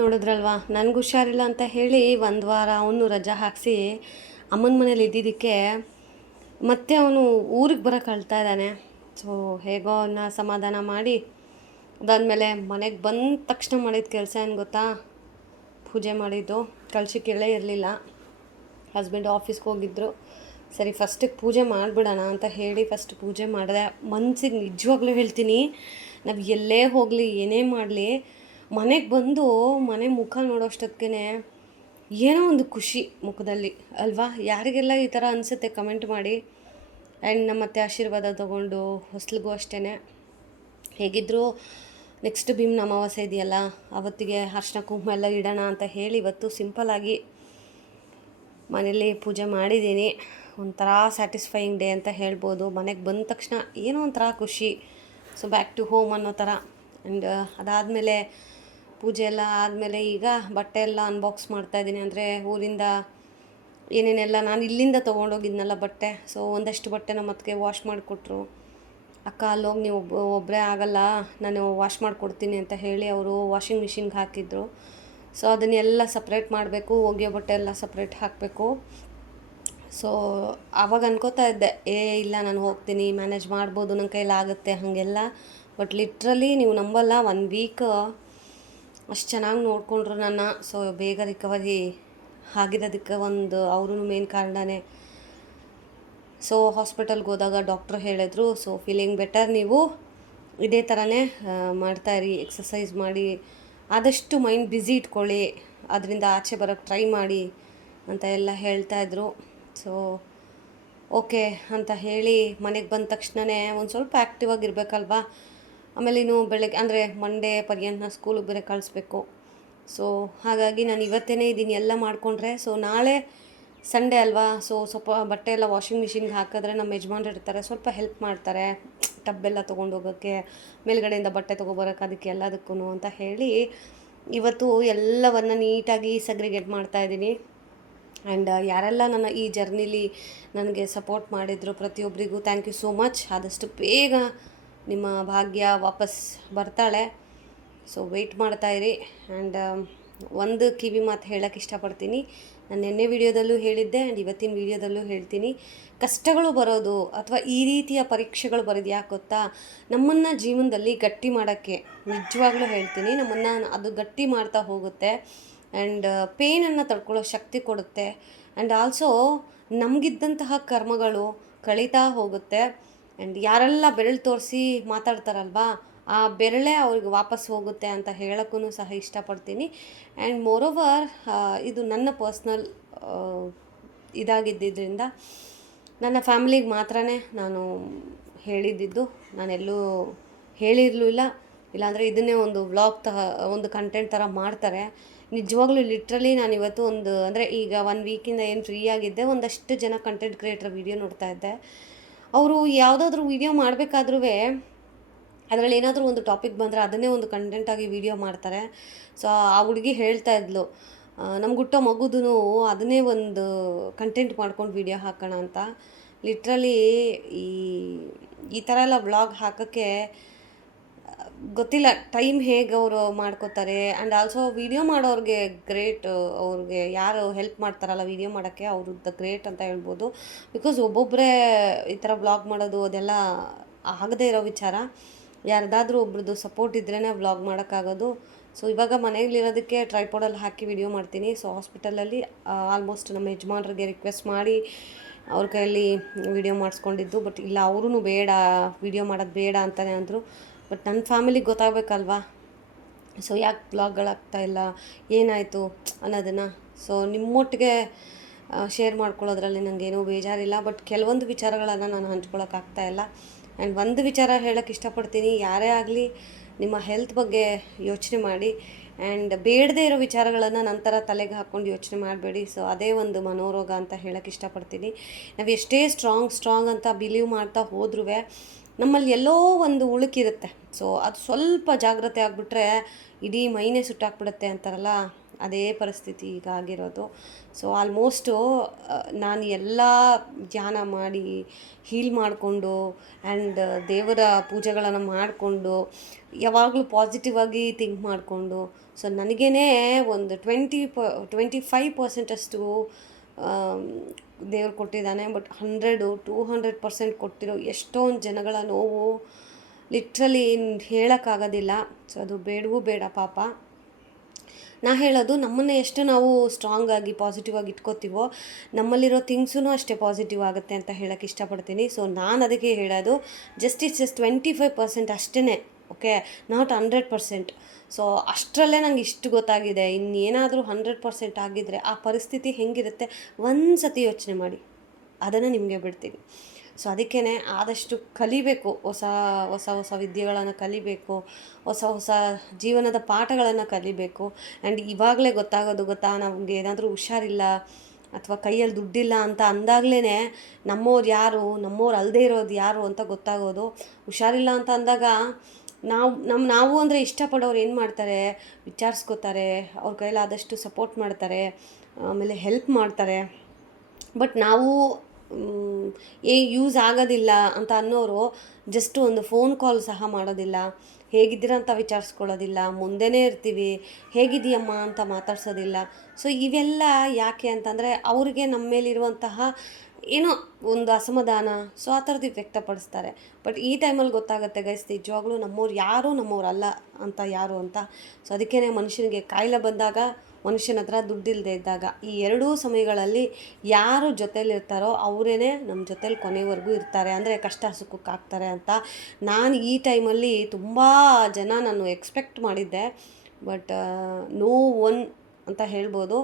ನೋಡಿದ್ರಲ್ವಾ, ನನಗೆ ಹುಷಾರಿಲ್ಲ ಅಂತ ಹೇಳಿ ಒಂದು ವಾರ ಅವನು ರಜಾ ಹಾಕಿಸಿ ಅಮ್ಮನ ಮನೇಲಿ ಇದ್ದಿದ್ದಕ್ಕೆ ಮತ್ತೆ ಅವನು ಊರಿಗೆ ಬರೋಕೆ ಅಳ್ತಾ ಇದ್ದಾನೆ. ಸೊ ಹೇಗೋ ಅವನ್ನ ಸಮಾಧಾನ ಮಾಡಿ ಅದಾದಮೇಲೆ ಮನೆಗೆ ಬಂದ ತಕ್ಷಣ ಮಾಡಿದ ಕೆಲಸ ಏನು ಗೊತ್ತಾ, ಪೂಜೆ ಮಾಡಿದ್ದು. ಕಳ್ಸೋಕ್ಕೆಲ್ಲೇ ಇರಲಿಲ್ಲ, ಹಸ್ಬೆಂಡ್ ಆಫೀಸ್ಗೆ ಹೋಗಿದ್ದರು. ಸರಿ ಫಸ್ಟಿಗೆ ಪೂಜೆ ಮಾಡಿಬಿಡೋಣ ಅಂತ ಹೇಳಿ ಫಸ್ಟ್ ಪೂಜೆ ಮಾಡಿದೆ. ಮನಸ್ಸಿಗೆ ನಿಜವಾಗ್ಲೂ ಹೇಳ್ತೀನಿ, ನಾವು ಎಲ್ಲೇ ಹೋಗಲಿ ಏನೇ ಮಾಡಲಿ ಮನೆಗೆ ಬಂದು ಮನೆ ಮುಖ ನೋಡೋಷ್ಟೊತ್ತಿಗೆ ಏನೋ ಒಂದು ಖುಷಿ ಮುಖದಲ್ಲಿ ಅಲ್ವಾ. ಯಾರಿಗೆಲ್ಲ ಈ ಥರ ಅನಿಸುತ್ತೆ ಕಮೆಂಟ್ ಮಾಡಿ. ಆ್ಯಂಡ್ ನಮ್ಮ ಮತ್ತೆ ಆಶೀರ್ವಾದ ತೊಗೊಂಡು ಹೊಸ್ಲಿಗೂ ಅಷ್ಟೇ. ಹೇಗಿದ್ದರೂ ನೆಕ್ಸ್ಟ್ ಭೀಮ್ನ ಅಮಾವಾಸ್ಯೆ ಇದೆಯಲ್ಲ, ಅವತ್ತಿಗೆ ಅರ್ಶಿನ ಕುಂಕುಮ ಎಲ್ಲ ಇಡೋಣ ಅಂತ ಹೇಳಿ ಇವತ್ತು ಸಿಂಪಲ್ಲಾಗಿ ಮನೇಲಿ ಪೂಜೆ ಮಾಡಿದ್ದೀನಿ. ಒಂಥರ ಸ್ಯಾಟಿಸ್ಫೈಯಿಂಗ್ ಡೇ ಅಂತ ಹೇಳ್ಬೋದು. ಮನೆಗೆ ಬಂದ ತಕ್ಷಣ ಏನೋ ಒಂಥರ ಖುಷಿ. ಸೊ ಬ್ಯಾಕ್ ಟು ಹೋಮ್ ಅನ್ನೋ ಥರ. ಆ್ಯಂಡ್ ಅದಾದಮೇಲೆ ಪೂಜೆ ಎಲ್ಲ ಆದಮೇಲೆ ಈಗ ಬಟ್ಟೆ ಎಲ್ಲ ಅನ್ಬಾಕ್ಸ್ ಮಾಡ್ತಾಯಿದ್ದೀನಿ. ಅಂದರೆ ಊರಿಂದ ಏನೇನೆಲ್ಲ ನಾನು ಇಲ್ಲಿಂದ ತೊಗೊಂಡೋಗಿದ್ನಲ್ಲ ಬಟ್ಟೆ, ಸೊ ಒಂದಷ್ಟು ಬಟ್ಟೆ ನಮ್ಮ ಅತ್ತಿಗೆ ವಾಶ್ ಮಾಡಿಕೊಟ್ರು. ಅಕ್ಕ ಅಲ್ಲೋಗಿ ನೀವು ಒಬ್ಬರೇ ಆಗಲ್ಲ, ನಾನು ವಾಶ್ ಮಾಡಿಕೊಡ್ತೀನಿ ಅಂತ ಹೇಳಿ ಅವರು ವಾಷಿಂಗ್ ಮಿಷಿನ್ಗೆ ಹಾಕಿದ್ರು. ಸೊ ಅದನ್ನೆಲ್ಲ ಸಪ್ರೇಟ್ ಮಾಡಬೇಕು, ಒಗೆಯೋ ಬಟ್ಟೆ ಎಲ್ಲ ಸಪ್ರೇಟ್ ಹಾಕಬೇಕು. ಸೊ ಆವಾಗ ಅನ್ಕೋತಾ ಇದ್ದೆ, ಇಲ್ಲ ನಾನು ಹೋಗ್ತೀನಿ, ಮ್ಯಾನೇಜ್ ಮಾಡ್ಬೋದು, ನನ್ನ ಕೈಲಾಗುತ್ತೆ ಹಾಗೆಲ್ಲ. ಬಟ್ ಲಿಟ್ರಲಿ ನೀವು ನಂಬಲ್ಲ, 1 ವೀಕ್ ಅಷ್ಟು ಚೆನ್ನಾಗಿ ನೋಡಿಕೊಂಡ್ರು ನನ್ನ. ಸೊ ಬೇಗ ರಿಕವರಿ ಆಗಿರೋದಕ್ಕೆ ಒಂದು ಅವರು ಮೇನ್ ಕಾರಣನೇ. ಸೊ ಹಾಸ್ಪಿಟಲ್ಗೆ ಹೋದಾಗ ಡಾಕ್ಟ್ರು ಹೇಳಿದ್ರು, ಸೊ ಫೀಲಿಂಗ್ ಬೆಟರ್, ನೀವು ಇದೇ ಥರನೇ ಮಾಡ್ತಾಯಿರಿ, ಎಕ್ಸಸೈಸ್ ಮಾಡಿ, ಆದಷ್ಟು ಮೈಂಡ್ ಬ್ಯುಸಿ ಇಟ್ಕೊಳ್ಳಿ, ಅದರಿಂದ ಆಚೆ ಬರೋಕ್ಕೆ ಟ್ರೈ ಮಾಡಿ ಅಂತ ಎಲ್ಲ ಹೇಳ್ತಾಯಿದ್ರು. ಸೊ ಓಕೆ ಅಂತ ಹೇಳಿ ಮನೆಗೆ ಬಂದ ತಕ್ಷಣವೇ ಒಂದು ಸ್ವಲ್ಪ ಆ್ಯಕ್ಟಿವ್ ಆಗಿರಬೇಕಲ್ವಾ. ಆಮೇಲೆ ಇನ್ನು ಬೆಳಗ್ಗೆ ಅಂದರೆ ಮಂಡೇ ಪರ್ಯಂತ ಸ್ಕೂಲಿಗೆ ಬೇರೆ ಕಳಿಸ್ಬೇಕು. ಸೊ ಹಾಗಾಗಿ ನಾನು ಇವತ್ತೇ ಇದೀನಿ ಎಲ್ಲ ಮಾಡಿಕೊಂಡ್ರೆ. ಸೊ ನಾಳೆ ಸಂಡೇ ಅಲ್ವಾ, ಸೊ ಸ್ವಲ್ಪ ಬಟ್ಟೆ ಎಲ್ಲ ವಾಷಿಂಗ್ ಮಿಷಿನ್ಗೆ ಹಾಕಿದ್ರೆ ನಮ್ಮ ಯಜಮಾನ್ರು ಇರ್ತಾರೆ, ಸ್ವಲ್ಪ ಹೆಲ್ಪ್ ಮಾಡ್ತಾರೆ ಟಬ್ಬೆಲ್ಲ ತೊಗೊಂಡೋಗೋಕ್ಕೆ, ಮೇಲ್ಗಡೆಯಿಂದ ಬಟ್ಟೆ ತೊಗೊಬರೋಕ್ಕೆ, ಅದಕ್ಕೆ ಎಲ್ಲದಕ್ಕೂ ಅಂತ ಹೇಳಿ ಇವತ್ತು ಎಲ್ಲವನ್ನು ನೀಟಾಗಿ ಸಗ್ರಿಗೇಟ್ ಮಾಡ್ತಾಯಿದ್ದೀನಿ. ಆ್ಯಂಡ್ ಯಾರೆಲ್ಲ ನನ್ನ ಈ ಜರ್ನಿಲಿ ನನಗೆ ಸಪೋರ್ಟ್ ಮಾಡಿದರು ಪ್ರತಿಯೊಬ್ಬರಿಗೂ ಥ್ಯಾಂಕ್ ಯು ಸೋ ಮಚ್. ಆದಷ್ಟು ಬೇಗ ನಿಮ್ಮ ಭಾಗ್ಯ ವಾಪಸ್ ಬರ್ತಾಳೆ. So weight ಮಾಡ್ತಾಯಿರಿ. ಆ್ಯಂಡ್ ಒಂದು ಕಿವಿ ಮಾತು ಹೇಳೋಕ್ಕೆ ಇಷ್ಟಪಡ್ತೀನಿ. ನಾನು ನಿನ್ನೆ ವೀಡಿಯೋದಲ್ಲೂ ಹೇಳಿದ್ದೆ ಆ್ಯಂಡ್ ಇವತ್ತಿನ ವೀಡಿಯೋದಲ್ಲೂ ಹೇಳ್ತೀನಿ. ಕಷ್ಟಗಳು ಬರೋದು ಅಥವಾ ಈ ರೀತಿಯ ಪರೀಕ್ಷೆಗಳು ಬರೋದು ಯಾಕೆ ಗೊತ್ತಾ, ನಮ್ಮನ್ನು ಜೀವನದಲ್ಲಿ ಗಟ್ಟಿ ಮಾಡೋಕ್ಕೆ. ನಿಜವಾಗ್ಲೂ ಹೇಳ್ತೀನಿ, ನಮ್ಮನ್ನು ಅದು ಗಟ್ಟಿ ಮಾಡ್ತಾ ಹೋಗುತ್ತೆ. ಆ್ಯಂಡ್ ಪೇನನ್ನು ತಡ್ಕೊಳ್ಳೋ ಶಕ್ತಿ ಕೊಡುತ್ತೆ. ಆ್ಯಂಡ್ ಆಲ್ಸೋ ನಮಗಿದ್ದಂತಹ ಕರ್ಮಗಳು ಕಳೀತಾ ಹೋಗುತ್ತೆ. ಆ್ಯಂಡ್ ಯಾರೆಲ್ಲ ಬೆರಳು ತೋರಿಸಿ ಮಾತಾಡ್ತಾರಲ್ವಾ, ಆ ಬೆರಳೇ ಅವ್ರಿಗೆ ವಾಪಸ್ ಹೋಗುತ್ತೆ ಅಂತ ಹೇಳೋಕ್ಕೂ ಸಹ ಇಷ್ಟಪಡ್ತೀನಿ. ಆ್ಯಂಡ್ ಮೋರೋವರ್ ಇದು ನನ್ನ ಪರ್ಸ್ನಲ್ ಇದಾಗಿದ್ದರಿಂದ ನನ್ನ ಫ್ಯಾಮಿಲಿಗೆ ಮಾತ್ರ ನಾನು ಹೇಳಿದ್ದಿದ್ದು, ನಾನೆಲ್ಲೂ ಹೇಳಿರಲಿಲ್ಲ. ಇಲ್ಲಾಂದರೆ ಇದನ್ನೇ ಒಂದು ವ್ಲಾಗ್ ಒಂದು ಕಂಟೆಂಟ್ ಥರ ಮಾಡ್ತಾರೆ. ನಿಜವಾಗ್ಲೂ ಲಿಟ್ರಲಿ ನಾನಿವತ್ತು ಅಂದರೆ ಈಗ 1 ವೀಕಿಂದ ಏನು ಫ್ರೀ ಆಗಿದ್ದೆ, ಒಂದಷ್ಟು ಜನ ಕಂಟೆಂಟ್ ಕ್ರಿಯೇಟರ್ ವೀಡಿಯೋ ನೋಡ್ತಾ ಇದ್ದೆ. ಅವರು ಯಾವುದಾದ್ರೂ ವೀಡಿಯೋ ಮಾಡಬೇಕಾದ್ರೂ ಅದರಲ್ಲಿ ಏನಾದರೂ ಒಂದು ಟಾಪಿಕ್ ಬಂದರೆ ಅದನ್ನೇ ಒಂದು ಕಂಟೆಂಟಾಗಿ ವೀಡಿಯೋ ಮಾಡ್ತಾರೆ. ಸೊ ಆ ಹುಡುಗಿ ಹೇಳ್ತಾ ಇದ್ಲು, ನಮ್ಗೆ ಹುಟ್ಟೋ ಮಗುದೂ ಅದನ್ನೇ ಒಂದು ಕಂಟೆಂಟ್ ಮಾಡ್ಕೊಂಡು ವೀಡಿಯೋ ಹಾಕೋಣ ಅಂತ. ಲಿಟ್ರಲಿ ಈ ಥರ ಎಲ್ಲ ವ್ಲಾಗ್ ಹಾಕೋಕ್ಕೆ ಗೊತ್ತಿಲ್ಲ ಟೈಮ್ ಹೇಗೆ ಅವರು ಮಾಡ್ಕೋತಾರೆ. ಆ್ಯಂಡ್ ಆಲ್ಸೋ ವೀಡಿಯೋ ಮಾಡೋರಿಗೆ ಗ್ರೇಟ್, ಅವ್ರಿಗೆ ಯಾರು ಹೆಲ್ಪ್ ಮಾಡ್ತಾರಲ್ಲ ವೀಡಿಯೋ ಮಾಡೋಕ್ಕೆ, ಅವ್ರದ್ದು ಗ್ರೇಟ್ ಅಂತ ಹೇಳ್ಬೋದು. ಬಿಕಾಸ್ ಒಬ್ಬೊಬ್ಬರೇ ಈ ಥರ ವ್ಲಾಗ್ ಮಾಡೋದು ಅದೆಲ್ಲ ಆಗದೇ ಇರೋ ವಿಚಾರ. ಯಾರ್ದಾದ್ರೂ ಒಬ್ರದ್ದು ಸಪೋರ್ಟ್ ಇದ್ರೇ ವ್ಲಾಗ್ ಮಾಡೋಕ್ಕಾಗೋದು. ಸೊ ಇವಾಗ ಮನೆಯಲ್ಲಿರೋದಕ್ಕೆ ಟ್ರೈಪಾಡಲ್ಲಿ ಹಾಕಿ ವಿಡಿಯೋ ಮಾಡ್ತೀನಿ. ಸೊ ಹಾಸ್ಪಿಟಲಲ್ಲಿ ಆಲ್ಮೋಸ್ಟ್ ನಮ್ಮ ಯಜಮಾನ್ರಿಗೆ ರಿಕ್ವೆಸ್ಟ್ ಮಾಡಿ ಅವ್ರ ಕೈಯಲ್ಲಿ ವಿಡಿಯೋ ಮಾಡಿಸ್ಕೊಂಡಿದ್ದು. ಬಟ್ ಇಲ್ಲ, ಅವರೂ ಬೇಡ, ವಿಡಿಯೋ ಮಾಡೋದು ಬೇಡ ಅಂತಲೇ ಅಂದರು. ಬಟ್ ನನ್ನ ಫ್ಯಾಮಿಲಿಗೆ ಗೊತ್ತಾಗಬೇಕಲ್ವಾ, ಸೊ ಯಾಕೆ ವ್ಲಾಗ್ಗಳಾಗ್ತಾಯಿಲ್ಲ, ಏನಾಯಿತು ಅನ್ನೋದನ್ನು ಸೊ ನಿಮ್ಮೊಟ್ಟಿಗೆ ಶೇರ್ ಮಾಡ್ಕೊಳ್ಳೋದ್ರಲ್ಲಿ ನನಗೇನೂ ಬೇಜಾರಿಲ್ಲ. ಬಟ್ ಕೆಲವೊಂದು ವಿಚಾರಗಳನ್ನು ನಾನು ಹಂಚ್ಕೊಳ್ಳೋಕ್ಕಾಗ್ತಾಯಿಲ್ಲ. ಆ್ಯಂಡ್ ಒಂದು ವಿಚಾರ ಹೇಳೋಕ್ಕೆ ಇಷ್ಟಪಡ್ತೀನಿ, ಯಾರೇ ಆಗಲಿ ನಿಮ್ಮ ಹೆಲ್ತ್ ಬಗ್ಗೆ ಯೋಚನೆ ಮಾಡಿ. ಆ್ಯಂಡ್ ಬೇಡದೇ ಇರೋ ವಿಚಾರಗಳನ್ನು ನಂತರ ತಲೆಗೆ ಹಾಕ್ಕೊಂಡು ಯೋಚನೆ ಮಾಡಬೇಡಿ. ಸೊ ಅದೇ ಒಂದು ಮನೋರೋಗ ಅಂತ ಹೇಳೋಕ್ಕೆ ಇಷ್ಟಪಡ್ತೀನಿ. ನಾವು ಎಷ್ಟೇ ಸ್ಟ್ರಾಂಗ್ ಅಂತ ಬಿಲೀವ್ ಮಾಡ್ತಾ ಹೋದ್ರೂ ನಮ್ಮಲ್ಲಿ ಎಲ್ಲೋ ಒಂದು ಉಳುಕಿರುತ್ತೆ. ಸೊ ಅದು ಸ್ವಲ್ಪ ಜಾಗ್ರತೆ ಆಗಿಬಿಟ್ರೆ ಇಡೀ ಮೈನೇ ಸುಟ್ಟಾಕ್ಬಿಡುತ್ತೆ ಅಂತಾರಲ್ಲ, ಅದೇ ಪರಿಸ್ಥಿತಿ ಈಗ ಆಗಿರೋದು. ಸೊ ಆಲ್ಮೋಸ್ಟು ನಾನು ಎಲ್ಲ ಧ್ಯಾನ ಮಾಡಿ ಹೀಲ್ ಮಾಡಿಕೊಂಡು ಆ್ಯಂಡ್ ದೇವರ ಪೂಜೆಗಳನ್ನು ಮಾಡಿಕೊಂಡು ಯಾವಾಗಲೂ ಪಾಸಿಟಿವ್ ಆಗಿ ಥಿಂಕ್ ಮಾಡಿಕೊಂಡು ಸೊ ನನಗೇ ಒಂದು 25% ಅಷ್ಟು ದೇವ್ರು ಕೊಟ್ಟಿದ್ದಾನೆ. ಬಟ್ 100-200% ಕೊಟ್ಟಿರೋ ಎಷ್ಟೊಂದು ಜನಗಳ ನೋವು ಲಿಟ್ರಲಿ ಹೇಳೋಕ್ಕಾಗೋದಿಲ್ಲ. ಸೊ ಅದು ಬೇಡವೂ ಬೇಡ ಪಾಪ. ನಾ ಹೇಳೋದು ನಮ್ಮನ್ನು ಎಷ್ಟು ನಾವು ಸ್ಟ್ರಾಂಗ್ ಆಗಿ ಪಾಸಿಟಿವ್ ಆಗಿ ಇಟ್ಕೋತೀವೋ ನಮ್ಮಲ್ಲಿರೋ ಥಿಂಗ್ಸೂ ಅಷ್ಟೇ ಪಾಸಿಟಿವ್ ಆಗುತ್ತೆ ಅಂತ ಹೇಳೋಕ್ಕೆ ಇಷ್ಟಪಡ್ತೀನಿ. ಸೊ ನಾನು ಅದಕ್ಕೆ ಹೇಳೋದು ಜಸ್ಟ್ 25% ಅಷ್ಟೇ, ಓಕೆ, ನಾಟ್ 100%. ಸೊ ಅಷ್ಟರಲ್ಲೇ ನಂಗೆ ಇಷ್ಟು ಗೊತ್ತಾಗಿದೆ. ಇನ್ನೇನಾದರೂ 100% ಆಗಿದ್ದರೆ ಆ ಪರಿಸ್ಥಿತಿ ಹೆಂಗಿರುತ್ತೆ ಒಂದು ಸತಿ ಯೋಚನೆ ಮಾಡಿ, ಅದನ್ನು ನಿಮಗೆ ಬಿಡ್ತೀನಿ. ಸೊ ಅದಕ್ಕೇ ಆದಷ್ಟು ಕಲಿಬೇಕು, ಹೊಸ ಹೊಸ ಹೊಸ ವಿದ್ಯೆಗಳನ್ನು ಕಲಿಬೇಕು, ಹೊಸ ಹೊಸ ಜೀವನದ ಪಾಠಗಳನ್ನು ಕಲಿಬೇಕು. ಆ್ಯಂಡ್ ಇವಾಗಲೇ ಗೊತ್ತಾ, ನಮಗೆ ಏನಾದರೂ ಹುಷಾರಿಲ್ಲ ಅಥವಾ ಕೈಯಲ್ಲಿ ದುಡ್ಡಿಲ್ಲ ಅಂತ ಅಂದಾಗಲೇ ನಮ್ಮವ್ರು ಯಾರು, ನಮ್ಮವ್ರು ಅಲ್ಲದೆ ಇರೋದು ಯಾರು ಅಂತ ಗೊತ್ತಾಗೋದು. ಹುಷಾರಿಲ್ಲ ಅಂತ ಅಂದಾಗ ನಾವು ಅಂದರೆ ಇಷ್ಟಪಡೋರು ಏನು ಮಾಡ್ತಾರೆ, ವಿಚಾರಿಸ್ಕೋತಾರೆ, ಅವ್ರ ಕೈಲಾದಷ್ಟು ಸಪೋರ್ಟ್ ಮಾಡ್ತಾರೆ, ಆಮೇಲೆ ಹೆಲ್ಪ್ ಮಾಡ್ತಾರೆ. ಬಟ್ ನಾವು ಯೂಸ್ ಆಗೋದಿಲ್ಲ ಅಂತ ಅನ್ನೋರು ಜಸ್ಟ್ ಒಂದು ಫೋನ್ ಕಾಲ್ ಸಹ ಮಾಡೋದಿಲ್ಲ, ಹೇಗಿದ್ದೀರ ಅಂತ ವಿಚಾರಿಸ್ಕೊಳ್ಳೋದಿಲ್ಲ, ಮುಂದೆನೇ ಇರ್ತೀವಿ, ಹೇಗಿದೆಯಮ್ಮ ಅಂತ ಮಾತಾಡ್ಸೋದಿಲ್ಲ. ಸೊ ಇವೆಲ್ಲ ಯಾಕೆ ಅಂತಂದರೆ ಅವ್ರಿಗೆ ನಮ್ಮ ಮೇಲಿರುವಂತಹ ಏನೋ ಒಂದು ಅಸಮಾಧಾನ, ಸೊ ಆ ಥರದ್ದು ವ್ಯಕ್ತಪಡಿಸ್ತಾರೆ. ಬಟ್ ಈ ಟೈಮಲ್ಲಿ ಗೊತ್ತಾಗುತ್ತೆ ಗೈಸ್, ನಿಜವಾಗ್ಲೂ ನಮ್ಮವ್ರು ಯಾರು, ನಮ್ಮವ್ರಲ್ಲ ಅಂತ ಯಾರು ಅಂತ. ಸೊ ಅದಕ್ಕೇ ಮನುಷ್ಯನಿಗೆ ಕಾಯಿಲೆ ಬಂದಾಗ, ಮನುಷ್ಯನ ಹತ್ರ ದುಡ್ಡಿಲ್ಲದೆ ಇದ್ದಾಗ, ಈ ಎರಡೂ ಸಮಯಗಳಲ್ಲಿ ಯಾರು ಜೊತೇಲಿರ್ತಾರೋ ಅವರೇ ನಮ್ಮ ಜೊತೇಲಿ ಕೊನೆವರೆಗೂ ಇರ್ತಾರೆ, ಅಂದರೆ ಕಷ್ಟ ಸುಖಕ್ಕೆ ಆಗ್ತಾರೆ ಅಂತ. ನಾನು ಈ ಟೈಮಲ್ಲಿ ತುಂಬ ಜನ ನಾನು ಎಕ್ಸ್ಪೆಕ್ಟ್ ಮಾಡಿದ್ದೆ, ಬಟ್ ನೋ ಒನ್ ಅಂತ ಹೇಳ್ಬೋದು.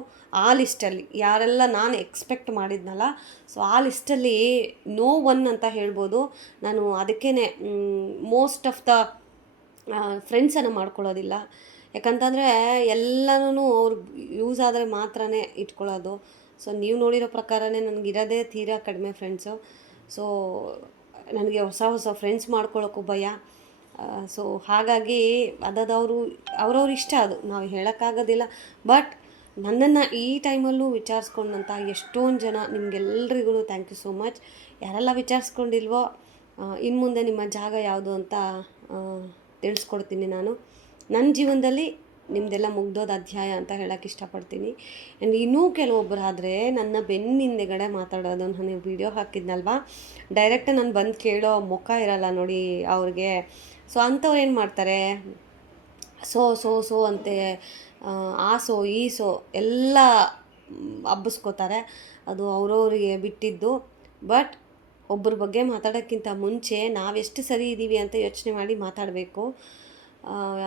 ಆ ಲಿಸ್ಟಲ್ಲಿ ಯಾರೆಲ್ಲ ನಾನು ಎಕ್ಸ್ಪೆಕ್ಟ್ ಮಾಡಿದ್ನಲ್ಲ, ಸೊ ಆ ಲಿಸ್ಟಲ್ಲಿ ನೋ ಒನ್ ಅಂತ ಹೇಳ್ಬೋದು. ನಾನು ಅದಕ್ಕೇ ಮೋಸ್ಟ್ ಆಫ್ ದ ಫ್ರೆಂಡ್ಸನ್ನು ಮಾಡ್ಕೊಳ್ಳೋದಿಲ್ಲ. ಯಾಕಂತಂದರೆ ಎಲ್ಲನೂ ಅವ್ರಿಗೆ ಯೂಸ್ ಆದರೆ ಮಾತ್ರನೇ ಇಟ್ಕೊಳ್ಳೋದು. ಸೊ ನೀವು ನೋಡಿರೋ ಪ್ರಕಾರನೇ ನನಗಿರೋದೇ ತೀರಾ ಕಡಿಮೆ ಫ್ರೆಂಡ್ಸು. ಸೊ ನನಗೆ ಹೊಸ ಹೊಸ ಫ್ರೆಂಡ್ಸ್ ಮಾಡ್ಕೊಳ್ಳೋಕ್ಕೂ ಭಯ. ಸೊ ಹಾಗಾಗಿ ಅವ್ರವ್ರ ಇಷ್ಟ, ಅದು ನಾವು ಹೇಳೋಕ್ಕಾಗೋದಿಲ್ಲ. ಬಟ್ ನನ್ನನ್ನು ಈ ಟೈಮಲ್ಲೂ ವಿಚಾರಿಸ್ಕೊಂಡಂಥ ಎಷ್ಟೊಂದು ಜನ, ನಿಮಗೆಲ್ರಿಗೂ ಥ್ಯಾಂಕ್ ಯು ಸೋ ಮಚ್. ಯಾರೆಲ್ಲ ವಿಚಾರಿಸ್ಕೊಂಡಿಲ್ವೋ ಇನ್ನು ಮುಂದೆ ನಿಮ್ಮ ಜಾಗ ಯಾವುದು ಅಂತ ತಿಳಿಸ್ಕೊಡ್ತೀನಿ ನಾನು. ನನ್ನ ಜೀವನದಲ್ಲಿ ನಿಮ್ಮದೆಲ್ಲ ಮುಗ್ದೋದ ಅಧ್ಯಾಯ ಅಂತ ಹೇಳೋಕ್ಕೆ ಇಷ್ಟಪಡ್ತೀನಿ. ಆ್ಯಂಡ್ ಇನ್ನೂ ಕೆಲವೊಬ್ಬರಾದರೆ ನನ್ನ ಬೆನ್ನಿಂದೆಗಡೆ ಮಾತಾಡೋದು, ನಾನು ವಿಡಿಯೋ ಹಾಕಿದ್ನಲ್ವ, ಡೈರೆಕ್ಟ್ ನಾನು ಬಂದು ಕೇಳೋ ಮುಖ ಇರಲ್ಲ ನೋಡಿ ಅವ್ರಿಗೆ. ಸೊ ಅಂಥವ್ರು ಏನು ಮಾಡ್ತಾರೆ, ಸೊ ಅಂತೆ ಈ ಸೋ ಎಲ್ಲ ಹಬ್ಬಿಸ್ಕೋತಾರೆ. ಅದು ಅವರವರಿಗೆ ಬಿಟ್ಟಿದ್ದು. ಬಟ್ ಒಬ್ಬರ ಬಗ್ಗೆ ಮಾತಾಡೋಕ್ಕಿಂತ ಮುಂಚೆ ನಾವೆಷ್ಟು ಸರಿ ಇದ್ದೀವಿ ಅಂತ ಯೋಚನೆ ಮಾಡಿ ಮಾತಾಡಬೇಕು.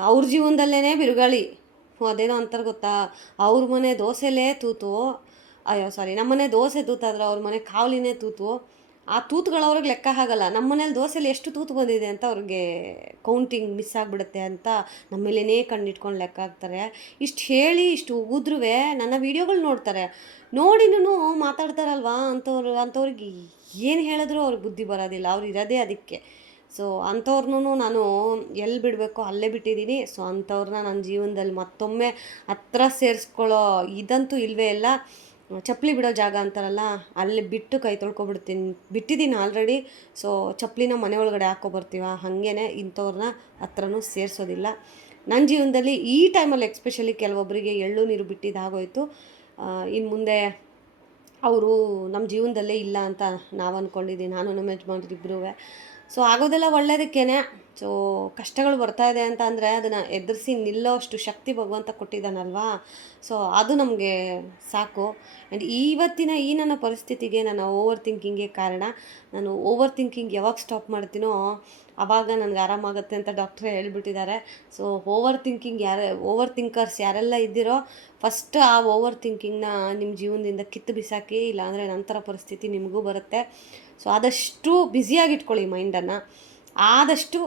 ಅವ್ರ ಜೀವನದಲ್ಲೇ ಬಿರುಗಾಳಿ, ಅದೇನೋ ಅಂತಾರೆ ಗೊತ್ತಾ, ಅವ್ರ ಮನೆ ದೋಸೆಲೇ ತೂತು, ನಮ್ಮ ಮನೆ ದೋಸೆ ತೂತಾದ್ರೆ ಅವ್ರ ಮನೆ ಕಾವಲಿನೇ ತೂತು. ಆ ತೂತುಗಳು ಅವ್ರಿಗೆ ಲೆಕ್ಕ ಆಗಲ್ಲ. ನಮ್ಮ ಮನೇಲಿ ದೋಸೆಲಿ ಎಷ್ಟು ತೂತು ಬಂದಿದೆ ಅಂತ ಅವ್ರಿಗೆ ಕೌಂಟಿಂಗ್ ಮಿಸ್ ಆಗಿಬಿಡುತ್ತೆ ಅಂತ ನಮ್ಮ ಮೇಲೇ ಕಣ್ಣಿಟ್ಕೊಂಡು ಲೆಕ್ಕ ಹಾಕ್ತಾರೆ. ಇಷ್ಟು ಹೇಳಿ ಇಷ್ಟು ಉಗಿದ್ರೂ ನನ್ನ ವೀಡಿಯೋಗಳು ನೋಡ್ತಾರೆ, ನೋಡಿನೂ ಮಾತಾಡ್ತಾರಲ್ವ, ಅಂಥವ್ರಿಗೆ ಏನು ಹೇಳಿದ್ರೂ ಅವ್ರಿಗೆ ಬುದ್ಧಿ ಬರೋದಿಲ್ಲ. ಅವ್ರು ಇರೋದೇ ಅದಕ್ಕೆ. ಸೊ ಅಂಥವ್ರನ್ನೂ ನಾನು ಎಲ್ಲಿ ಬಿಡಬೇಕೋ ಅಲ್ಲೇ ಬಿಟ್ಟಿದ್ದೀನಿ. ಸೊ ಅಂಥವ್ರನ್ನ ನನ್ನ ಜೀವನದಲ್ಲಿ ಮತ್ತೊಮ್ಮೆ ಹತ್ರ ಸೇರಿಸ್ಕೊಳ್ಳೋ ಇದಂತೂ ಇಲ್ಲವೇ ಇಲ್ಲ. ಚಪ್ಪಲಿ ಬಿಡೋ ಜಾಗ ಅಂತಾರಲ್ಲ, ಅಲ್ಲಿ ಬಿಟ್ಟು ಕೈ ಬಿಟ್ಟಿದ್ದೀನಿ ಆಲ್ರೆಡಿ. ಸೊ ಚಪ್ಪಲಿನ ಮನೆ ಒಳಗಡೆ ಹಾಕ್ಕೊಬರ್ತೀವ, ಹಾಗೇ ಇಂಥವ್ರನ್ನ ಹತ್ರನೂ ಸೇರಿಸೋದಿಲ್ಲ. ನನ್ನ ಜೀವನದಲ್ಲಿ ಈ ಟೈಮಲ್ಲಿ ಎಕ್ಸ್ಪೆಷಲಿ ಕೆಲವೊಬ್ಬರಿಗೆ ಎಳ್ಳು ನೀರು ಬಿಟ್ಟಿದ್ದಾಗೋಯ್ತು. ಇನ್ನು ಮುಂದೆ ಅವರು ನಮ್ಮ ಜೀವನದಲ್ಲೇ ಇಲ್ಲ ಅಂತ ನಾವು ಅಂದ್ಕೊಂಡಿದ್ದೀವಿ, ನಾನು ನಮ್ಮ ಯಜಮಾನ್ರಿಬ್ರೂ. ಸೊ ಆಗೋದೆಲ್ಲ ಒಳ್ಳೆಯದಕ್ಕೇನೆ. ಸೊ ಕಷ್ಟಗಳು ಬರ್ತಾಯಿದೆ ಅಂತ ಅಂದರೆ ಅದನ್ನು ಎದುರಿಸಿ ನಿಲ್ಲೋ ಅಷ್ಟು ಶಕ್ತಿ ಭಗವಂತ ಕೊಟ್ಟಿದ್ದಾನಲ್ವಾ. ಸೊ ಅದು ನಮಗೆ ಸಾಕು. ಆ್ಯಂಡ್ ಇವತ್ತಿನ ಈ ನನ್ನ ಪರಿಸ್ಥಿತಿಗೆ ನನ್ನ ಓವರ್ ಥಿಂಕಿಂಗೇ ಕಾರಣ. ನಾನು ಓವರ್ ಥಿಂಕಿಂಗ್ ಯಾವಾಗ ಸ್ಟಾಪ್ ಮಾಡ್ತೀನೋ ಆವಾಗ ನನಗೆ ಆರಾಮಾಗುತ್ತೆ ಅಂತ ಡಾಕ್ಟ್ರೇ ಹೇಳ್ಬಿಟ್ಟಿದ್ದಾರೆ. ಸೊ ಓವರ್ ಥಿಂಕರ್ಸ್ ಯಾರೆಲ್ಲ ಇದ್ದೀರೋ ಫಸ್ಟ್ ಆ ಓವರ್ ಥಿಂಕಿಂಗ್ನ ನಿಮ್ಮ ಜೀವನದಿಂದ ಕಿತ್ತು ಬಿಸಾಕಿ, ಇಲ್ಲಾಂದರೆ ನಂತರ ಪರಿಸ್ಥಿತಿ ನಿಮಗೂ ಬರುತ್ತೆ. ಸೊ ಆದಷ್ಟು ಬ್ಯುಸಿಯಾಗಿಟ್ಕೊಳ್ಳಿ ಮೈಂಡನ್ನು. ಆದಷ್ಟು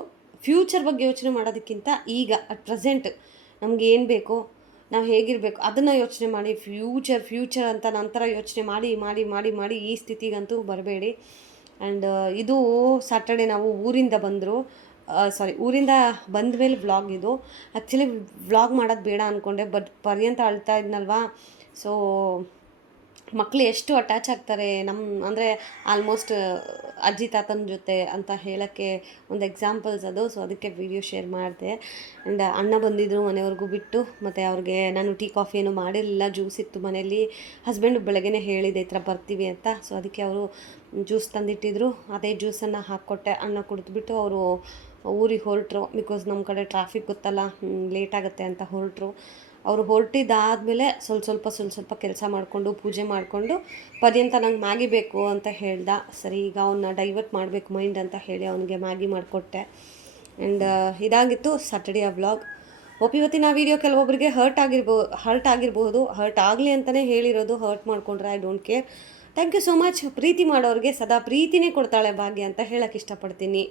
ಫ್ಯೂಚರ್ ಬಗ್ಗೆ ಯೋಚನೆ ಮಾಡೋದಕ್ಕಿಂತ ಈಗ ಪ್ರೆಸೆಂಟ್ ನಮ್ಗೆ ಏನು ಬೇಕು, ನಾವು ಹೇಗಿರಬೇಕು ಅದನ್ನು ಯೋಚನೆ ಮಾಡಿ. ಫ್ಯೂಚರ್ ಅಂತ ನಂತರ ಯೋಚನೆ ಮಾಡಿ ಮಾಡಿ ಮಾಡಿ ಮಾಡಿ ಈ ಸ್ಥಿತಿಗಂತೂ ಬರಬೇಡಿ. ಆ್ಯಂಡ್ ಇದು ಸ್ಯಾಟರ್ಡೆ ನಾವು ಊರಿಂದ ಬಂದರು. ಊರಿಂದ ಬಂದ ಮೇಲೆ ವ್ಲಾಗ್ ಇದು. ಆ್ಯಕ್ಚುಲಿ ವ್ಲಾಗ್ ಮಾಡೋದು ಬೇಡ ಅಂದ್ಕೊಂಡೆ, ಬಟ್ ಪರ್ಯಂತ ಅಳ್ತಾ ಇದ್ನಲ್ವಾ. ಸೊ ಮಕ್ಕಳು ಎಷ್ಟು ಅಟ್ಯಾಚ್ ಆಗ್ತಾರೆ ಅಂದರೆ ಆಲ್ಮೋಸ್ಟ್ ಅಜ್ಜಿ ತಾತನ ಜೊತೆ ಅಂತ ಹೇಳೋಕ್ಕೆ ಒಂದು ಎಕ್ಸಾಂಪಲ್ಸ್ ಅದು. ಸೊ ಅದಕ್ಕೆ ವಿಡಿಯೋ ಶೇರ್ ಮಾಡಿದೆ. ಆ್ಯಂಡ್ ಅಣ್ಣ ಬಂದಿದ್ದರು ಮನೆಯವ್ರಿಗೂ ಬಿಟ್ಟು, ಮತ್ತು ಅವ್ರಿಗೆ ನಾನು ಟೀ ಕಾಫಿ ಏನೂ ಮಾಡಿರಲಿಲ್ಲ, ಜ್ಯೂಸ್ ಇತ್ತು ಮನೇಲಿ. ಹಸ್ಬೆಂಡ್ ಬೆಳಗ್ಗೆನೇ ಹೇಳಿದೆ ಈ ಥರ ಬರ್ತೀವಿ ಅಂತ. ಸೊ ಅದಕ್ಕೆ ಅವರು ಜ್ಯೂಸ್ ತಂದಿಟ್ಟಿದ್ರು, ಅದೇ ಜ್ಯೂಸನ್ನು ಹಾಕ್ಕೊಟ್ಟೆ. ಅಣ್ಣ ಕುಡಿದ್ಬಿಟ್ಟು ಅವರು ಊರಿಗೆ ಹೊರಟರು. ಬಿಕಾಸ್ ನಮ್ಮ ಕಡೆ ಟ್ರಾಫಿಕ್ ಗೊತ್ತಲ್ಲ, ಲೇಟ್ ಆಗುತ್ತೆ ಅಂತ ಹೊರಟರು. ಅವರು ಹೊರಟಿದ್ದಾದಮೇಲೆ ಸ್ವಲ್ಪ ಕೆಲಸ ಮಾಡಿಕೊಂಡು ಪೂಜೆ ಮಾಡಿಕೊಂಡು ಪರ್ಯಂತ ನಂಗೆ ಮ್ಯಾಗಿ ಬೇಕು ಅಂತ ಹೇಳ್ದ. ಸರಿ, ಈಗ ಅವನ್ನ ಡೈವರ್ಟ್ ಮಾಡಬೇಕು ಮೈಂಡ್ ಅಂತ ಹೇಳಿ ಅವನಿಗೆ ಮ್ಯಾಗಿ ಮಾಡಿಕೊಟ್ಟೆ. ಆ್ಯಂಡ್ ಇದಾಗಿತ್ತು ಸ್ಯಾಟರ್ಡೇ ವ್ಲಾಗ್. ಇವತ್ತಿನ ವೀಡಿಯೋ ಕೆಲವೊಬ್ಬರಿಗೆ ಹರ್ಟ್ ಆಗಿರ್ಬೋದು. ಹರ್ಟ್ ಆಗಲಿ ಅಂತಲೇ ಹೇಳಿರೋದು. ಹರ್ಟ್ ಮಾಡ್ಕೊಂಡ್ರೆ I don't care. Thank you so much. ಪ್ರೀತಿ ಮಾಡೋರಿಗೆ ಸದಾ ಪ್ರೀತಿನೇ ಕೊಡ್ತಾಳೆ ಭಾಗ್ಯ ಅಂತ ಹೇಳೋಕ್ಕೆ ಇಷ್ಟಪಡ್ತೀನಿ.